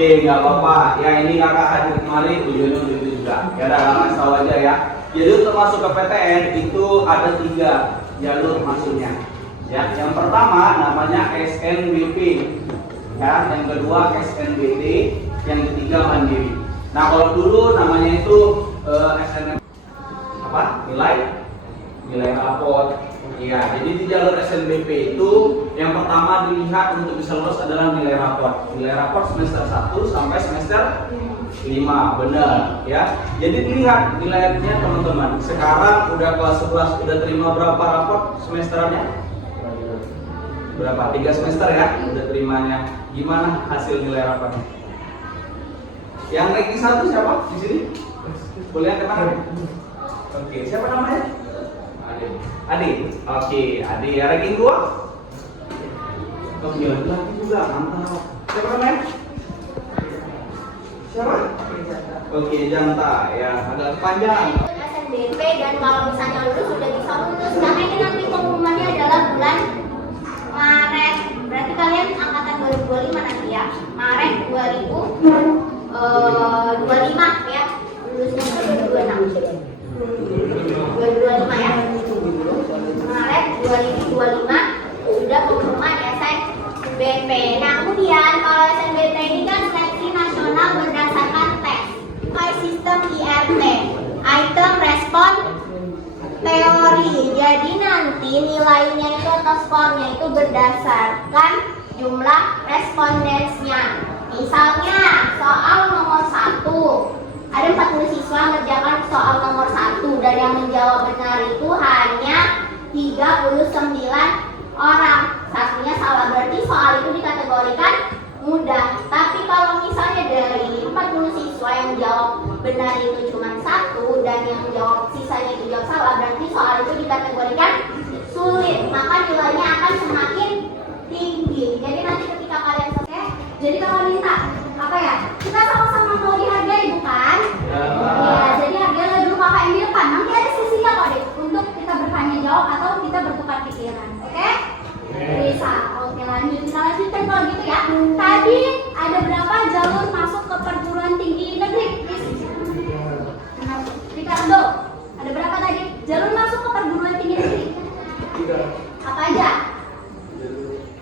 Oke, nggak apa-apa. Ya ini kakak hadir kemarin tujuannya untuk itu juga. Ya udah langsung tahu aja ya. Jadi untuk masuk ke PTN itu ada 3 jalur masuknya. Ya, yang pertama namanya SNBP. Ya, yang kedua SNBT, yang ketiga mandiri. Nah kalau dulu namanya itu SNM apa? Nilai raport. Iya, jadi di jalur SNBP itu yang pertama dilihat untuk bisa lulus adalah nilai raport. Nilai raport semester 1 sampai semester 5, benar ya. Jadi dilihat nilainya teman-teman. Sekarang udah kelas 11 udah terima berapa raport semesternya? Berapa? 3 semester ya udah terimanya. Gimana hasil nilai raportnya? Yang ranking 1 siapa di sini? Kuliah kemana? Oke, siapa namanya? Adi. Oke, Adi. Ya, ranking 2? Oke, laki juga, mantap. Siapa namanya? Siapa? Oke, Janta. Ya, agak panjang. SNBP dan kalau misalnya lulus sudah bisa lulus. Karena ini nanti pengumumannya adalah bulan Maret. Berarti kalian angkatan 2025 nanti ya. Maret 2025 ya. Lulusnya itu 2026. 2025 ya. Maret 2025 sudah pengumuman SNBP. Nah kemudian kalau SNBP ini kan seleksi nasional berdasarkan tes sistem IRT, item respon teori. Jadi nanti nilainya itu atau skornya itu berdasarkan jumlah respondensnya. Misalnya soal nomor 1 ada 40 siswa mengerjakan soal nomor 1 dan yang menjawab benar itu hanya 39 orang. Satunya salah, berarti soal itu dikategorikan mudah. Tapi kalau misalnya dari 40 siswa yang jawab benar itu cuma 1 dan yang jawab sisanya itu jawab salah, berarti soal itu dikategorikan sulit. Maka nilainya akan semakin tinggi. Jadi nanti ketika kalian selesai, jadi kalau minta apa ya? Kita sama-sama mau dihargai bukan? Ya, jadi harganya dulu kakak yang di depan. Nanti ada sesinya kok deh untuk kita bertanya jawab atau kita bertukar pikiran. Oke? Bisa. Oke, lanjut. Kita lanjutkan kalau gitu ya. Tadi ada berapa jalur masuk ke perguruan tinggi negeri? Ricardo, ada berapa tadi? Jalur masuk ke perguruan tinggi negeri? 3. Apa aja?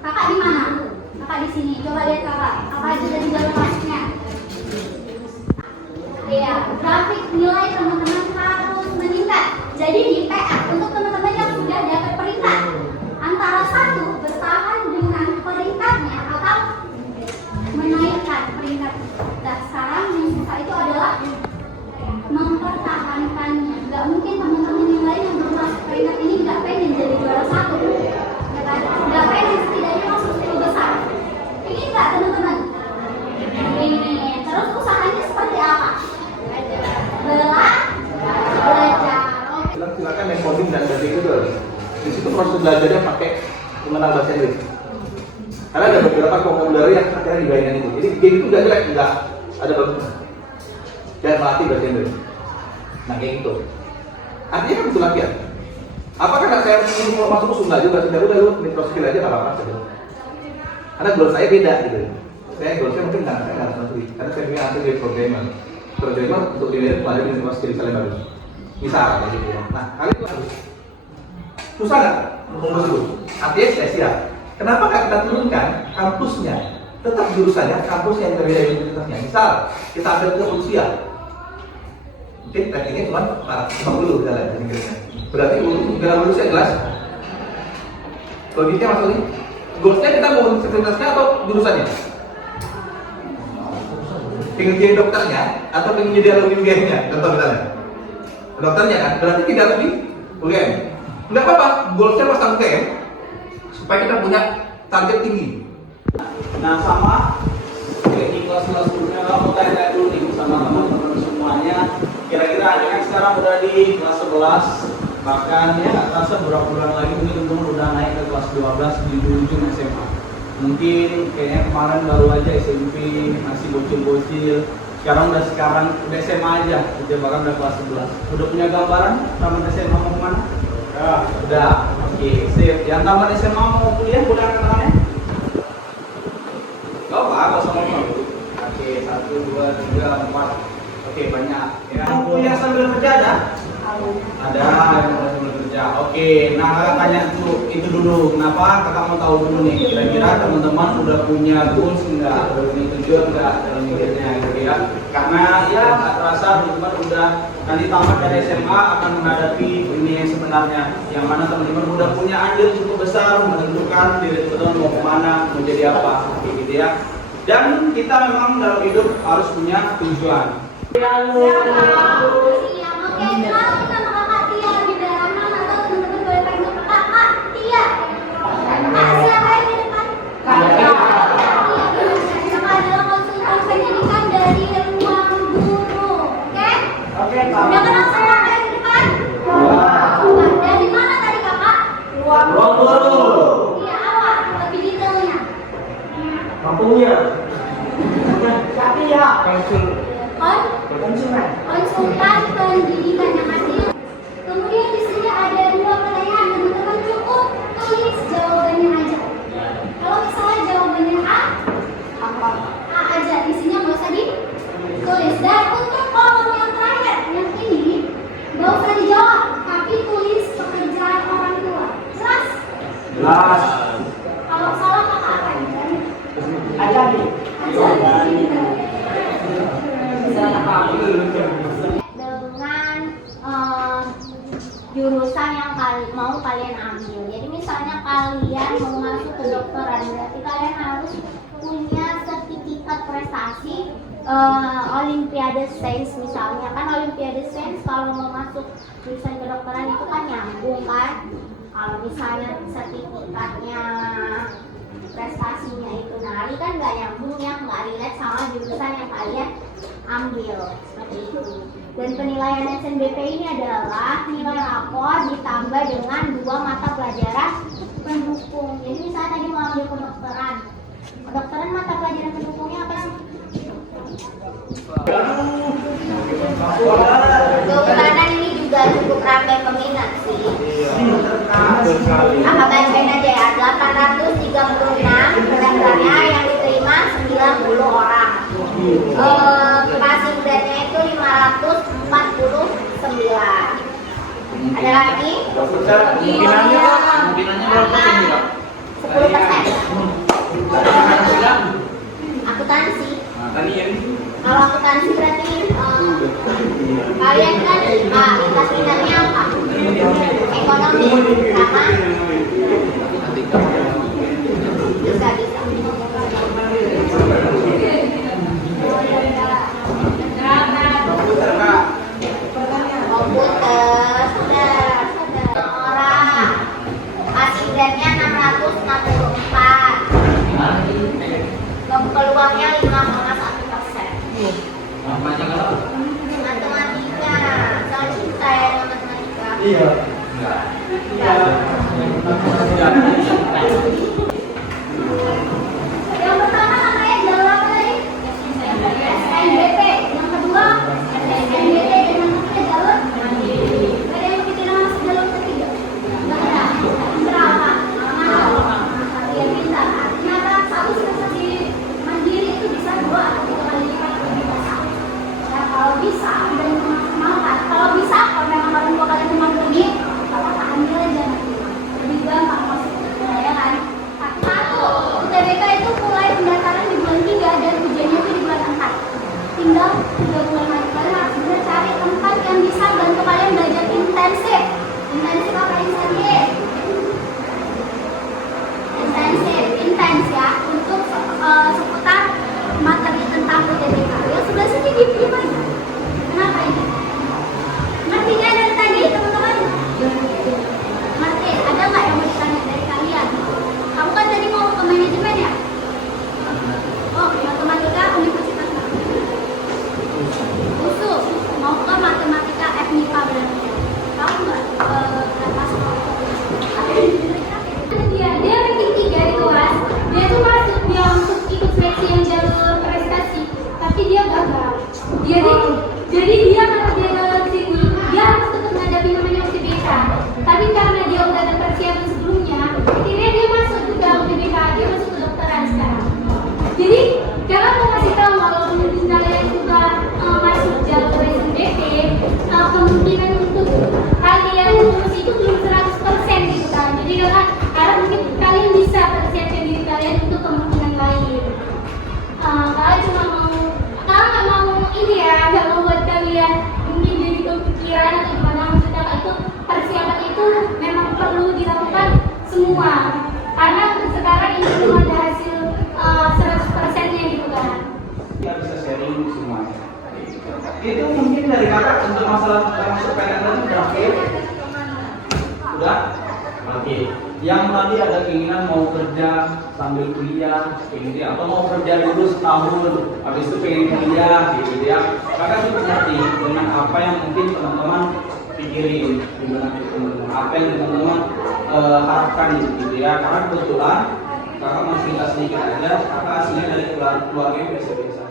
Kakak di mana? Kakak di sini. Coba lihat kakak. Apa aja dari jalur masuknya? Iya, grafik nilai teman-teman harus meningkat. Jadi di PA untuk teman-teman yang sudah dapat peringkat antara 1 bertahan dengan peringkatnya atau menaikkan peringkat. Nah, sekarang yang susah itu adalah mempertahankannya. Gak mungkin teman-teman yang lain yang belum masuk peringkat ini gak pengen jadi juara 1, ya kan? Gak pengen setidaknya masuk 10 besar. Ingin gak teman-teman? Ini terus usahanya seperti apa? Belajar. Silakan main coding dan basic itu. Di situ proses belajarnya pakai mengenal bahasa Inggris. Karena ada beberapa vocabulary yang akhirnya dibayangkan itu. Jadi game itu nggak jelek, nggak ada bagus. Dan melatih bahasa Inggris. Nah kayak gitu. Artinya kan butuh latihan. Apakah nggak saya mau masuk usul nggak juga? Sudah udah lu micro skill aja nggak apa-apa. Karena goal saya beda gitu. Goal saya mungkin nggak masuk. Karena saya punya hasil dari programmer untuk dilihat pada micro skill kalian bagus. Misal kayak gitu. Nah kalian itu harus susah nggak rumus itu? Artinya sia-sia. Kenapa nggak kita turunkan kampusnya? Tetap jurusannya kampus yang berbeda universitasnya. Misal kita ambil ke Rusia, mungkin tekniknya cuma 450 misalnya dari Inggrisnya. Berarti untuk negara Rusia jelas. Logiknya maksudnya, goalsnya kita mau universitasnya atau jurusannya? Pengen jadi dokternya atau pengen jadi alumni UGM-nya? Contoh misalnya, dokternya kan, berarti tidak alumni UGM. Nggak apa-apa, goalsnya pasang UGM supaya kita punya target tinggi. Nah sama di kelas-kelas sebelumnya kamu tanya dulu nih sama teman-teman semuanya. Kira-kira ada yang sekarang udah di kelas 11, bahkan ya nggak terasa beberapa bulan lagi mungkin teman-teman udah naik ke kelas 12 di ujung SMA. Mungkin kayaknya kemarin baru aja SMP masih bocil-bocil. Sekarang udah SMA aja, bahkan udah kelas 11. Udah punya gambaran taman SMA mau kemana? Ya, udah. Oke, sip. Yang taman SMA mau kuliah boleh angkat tangannya? Gak apa-apa, gak usah ngomong. Oke, Oke, 1, 2, 3, 4. Oke, banyak. Yang kuliah sambil kerja ada? Ada yang kuliah sambil kerja. Oke, nah kakak tanya itu dulu. Kenapa kakak mau tahu dulu nih? Kira-kira teman-teman udah punya goals enggak? Udah punya tujuan enggak dalam hidupnya gitu ya? Karena ya nggak terasa teman-teman udah nanti tamat dari SMA akan menghadapi dunia yang sebenarnya. Yang mana teman-teman udah punya andil cukup besar menentukan diri teman-teman mau kemana, mau jadi apa, gitu ya. Dan kita memang dalam hidup harus punya tujuan. Oke, selalu nama kakak Tia di dalam nama atau teman-teman boleh panggil kakak Tia. Kak siapa yang di depan? Kak Tia. Kakak adalah konsultan pendidikan dari ruang guru. Oke? Oke, Kak. Udah kenal sama kakak yang di depan? Dari mana tadi kakak? Ruang guru. Iya, awak. Lebih detailnya. Kampungnya. Tapi ya, konsumen. Konsultan pendidikan yang adil. Kemudian di sini ada 2 pertanyaan, teman-teman cukup tulis jawabannya aja. Kalau misalnya jawabannya A aja, isinya nggak usah ditulis. Dan untuk kolom yang terakhir, yang ini nggak usah dijawab, tapi tulis pekerjaan orang tua. Jelas? Jelas. Kalau salah kakak apa? Ajari. Dengan jurusan yang mau kalian ambil. Jadi misalnya kalian mau masuk ke kedokteran, berarti kalian harus punya sertifikat prestasi Olimpiade Sains misalnya. Kan Olimpiade Sains kalau mau masuk jurusan kedokteran itu kan nyambung kan. Kalau misalnya sertifikatnya prestasinya itu nari kan nggak nyambung ya, nggak relate sama jurusan yang kalian ambil seperti itu. Dan penilaian SNBP ini adalah nilai rapor ditambah dengan 2 mata pelajaran pendukung. Jadi misalnya tadi mau ambil kedokteran, mata pelajaran pendukungnya apa sih? Kehutanan ini juga cukup ramai peminat sih. Apa bacain aja ya, 836 pendaftarnya, yang diterima 90 orang. Passing grade-nya itu 549. Ada lagi? Kemungkinannya berapa persen ya? 10%. Akuntansi. Kalau akuntansi berarti kalian kan lintas minatnya apa? Ekonomi sama bisa. Komputer, saudara. Orang passing grade-nya 664. Peluangnya 5,1%. Matematika, soal cinta ya dengan matematika. Iya. Yang pertama namanya jalur apa tadi? SNBP. Yang kedua SNBT. Dan yang ketiga jalur mandiri. Ada yang bikin nama jalur ketiga? Nggak ada. Berapa? Mana? Kalian pintar. Artinya apa? Satu semester di mandiri itu bisa 2 atau 3 kali lipat kualitas. Nah, kalau bisa dan memaksimalkan. Kalau bisa, kalau memang baru 2 kali cuma begini, kalau ambil aja nanti lebih gampang masuk. Ya kan? 1. UTBK semua. Karena untuk sekarang ini belum ada hasil 100%-nya gitu kan. Kita bisa sharing semuanya. Itu mungkin dari kakak untuk masalah masuk PTN tadi udah oke? Udah? Oke. Yang tadi ada keinginan mau kerja sambil kuliah, gitu ya, atau mau kerja dulu setahun, habis itu pengen kuliah, gitu ya. Kakak cukup ngerti dengan apa yang mungkin teman-teman pikirin, gimana teman-teman, apa yang teman-teman harapkan, gitu ya. Karena kebetulan kakak masih sedikit aja, kakak aslinya dari keluarga yang biasa-biasa.